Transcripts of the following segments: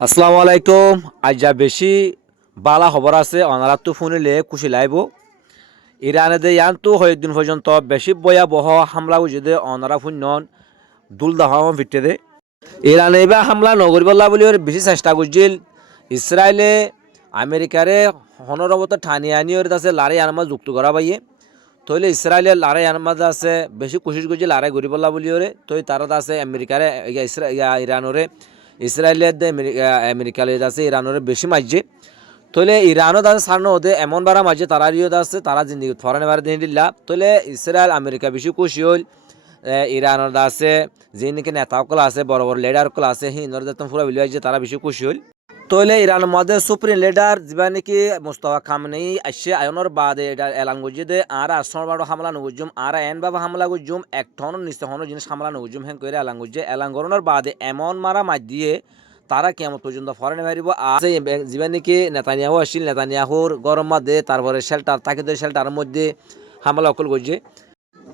আসসালামু আলাইকুম। আজ যা বেশি বালা খবর আছে অনারা তো শুনিলে খুশি লাইব। ইরানে দে ইয়ান তো কয়েকদিন পর্যন্ত বেশি ভয়াবহ হামলা বুঝে অনারা শুনন দুলদাহ ভিটে দে ইরানে বা হামলা নগরবল্লা বলে বেশি চেষ্টা করছিল। ইসরায়েলে আমেরিকারে হনরবত ঠানি আনি ওর আছে লারে আনমা যুক্ত করা পাইয়ে তৈলে ইসরায়েলের লারে আনমাজ আছে বেশি কোশিশ করছে লারে গরিবল্লা বলি ওরে তো তারা আছে আমেরিকারে ইরানরে ইসরায়েলের আমেরিকালে আছে ইরানরে বেশি মাঝে তৈলে ইরানও আছে সারনো ওদের এমন বারা মাঝে তারারিও আছে তারা জিন্দিগি ফরেন বার দিন দিল্লা তৈলে ইসরায়েল আমেরিকা বেশি খুশি হল। ইরানের আছে যে নাকি নেতাসকল আছে বড় বড় লিডারসকল আছে হিন্দর পুরা বিলিয়ে তারা বেশি খুশি হল। তৈলে ইরানের মধ্যে সুপ্রিম লিডার যা নাকি মুস্তাফা খামেনি আসছে আয়নের বাদে এটা এলান করছে দে আর আসর বারো হামলা নগুজুম আর এন বাবা হামলা গুজুম এক টন নিচে হন জিনিস হামলা নগুজুম হ্যাঁ করে এলান করছে এলান করানোর বাদে এমন মারা মাছ দিয়ে তারা কেমন পর্যন্ত ফরেন মারিব আর যা নাকি নেতানিয়াহু আসছিল নেতানিয়াহুর গরম মাঝে তারপরে শেল্টার তাকে শেল্টারের মধ্যে হামলা অকল করছে।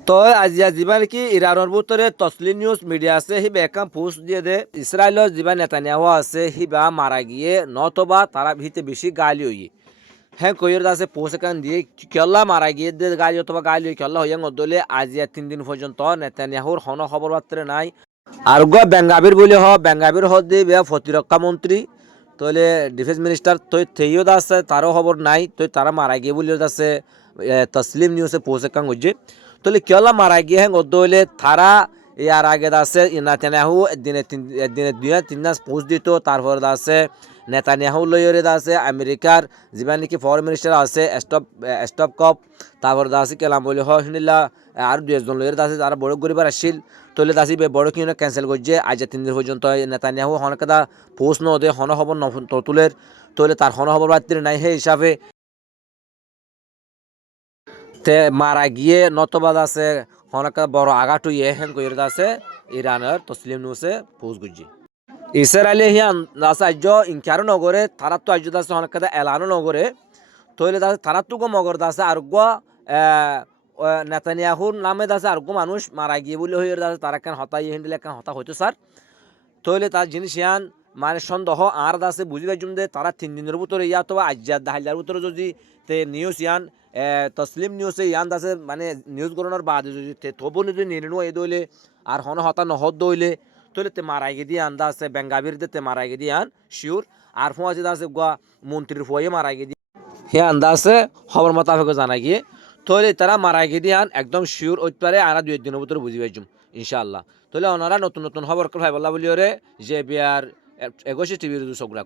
তো আজিয়া যা নাকি ইরানের ভিতরে তসলিম নিউজ মিডিয়া আছে হিবা একাম পোস্ট দিয়ে দে ইসরায়েলের যা নেতানিয়াহু আছে হিবা মারা গিয়ে নতবা তারা ভিতে বেশি গালি হইয়ে হ্যাঁ কইর আছে পোস্ট একান দিয়ে কেল্লা মারা গিয়ে দে গালি অথবা গালি হই কেল্লা হইয়া গদলে আজিয়া 3 দিন পর্যন্ত নেতানিয়াহুর হন খবর পাত্রে নাই। আর গো বেঙ্গাবির বলে বেঙ্গাবির দিয়ে প্রতিরক্ষা মন্ত্রী তইলে ডিফেন্স মিনিস্টার তৈ থেইও আছে তারও খবর নাই তৈ তারা মারা গিয়ে বলে আছে তসলিম নিউজে পোস্ট একান করছে তলে কেলা মারা গিয়ে হ্যাঁ গদ্দ হইলে তারা ইয়ার আগে আছে নেতানিয়াহু দিনে 2-3 মাস পোস্ট দিত তারপর আছে নেতানিয়াহু লইরে আছে আমেরিকার যা নাকি ফরেন মিনিস্টার আছে স্টপ কপ তারপর আছে কেলাম বলে শুনিলা আর 2 জন লইরে আছে তারা বড় গরিবার আসছিল তলে দাসি বড় কি ক্যান্সেল করছে আজ 3 দিন পর্যন্ত নেতানিয়াহু হনকাদা পোস্ট নদে হন খবর তুলের তলে তার হন খবর বাড়তে নাই সেই হিসাবে তে মারা গিয়ে নতবাদ আছে অনেক বড় আঘাত হইয়ে হেন কইর আছে ইরানের তসলিম নিউজে পোস্ট গুজি ইসরায়েলে হিয়ান আছে আজ ইনকার নগরে তারা তো আজ আছে অনেক এলানো নগরে তৈলে আছে তারা তো মগর আছে আর নেতানিয়াহুর নামে আছে আর মানুষ মারা গিয়ে বলে হয়ে আছে তারা কেন হতাই হিন্দিলে কেন হতা হইতো স্যার তৈলে তার জিনিস ইয়ান মানে সন্দেহ আর আছে বুঝি পাইছুম যে তারা 3 দিনের ভিতরে ইয়া তো আজ্জার দাহাইলার ভিতরে যদি তে নিউজ ইয়ান তসলিম নিউজে ইয়ান আছে মানে নিউজ গণনার বাদে যদি তবু যদি নির্ণয় এই দইলে আর হন হতা নহদ দইলে তৈলে তে মারাই গিয়ে আন্দা আছে বেঙ্গাবির দে তে মারাই গিয়ে আন শিওর আর ফোঁয়া যেটা আছে গোয়া মন্ত্রীর ফোয়ে মারাই গিয়ে হে আন্দা আছে খবর মোতাবেক জানা গিয়ে তৈলে তারা মারাই গিয়ে আন একদম শিওর ওই পারে আর 2 দিনের ভিতরে বুঝি পাইছুম ইনশাআল্লাহ। তাহলে ওনারা নতুন নতুন খবর ভাই বলা বলি ওরে যে বিয়ার 21 টিভির সগরা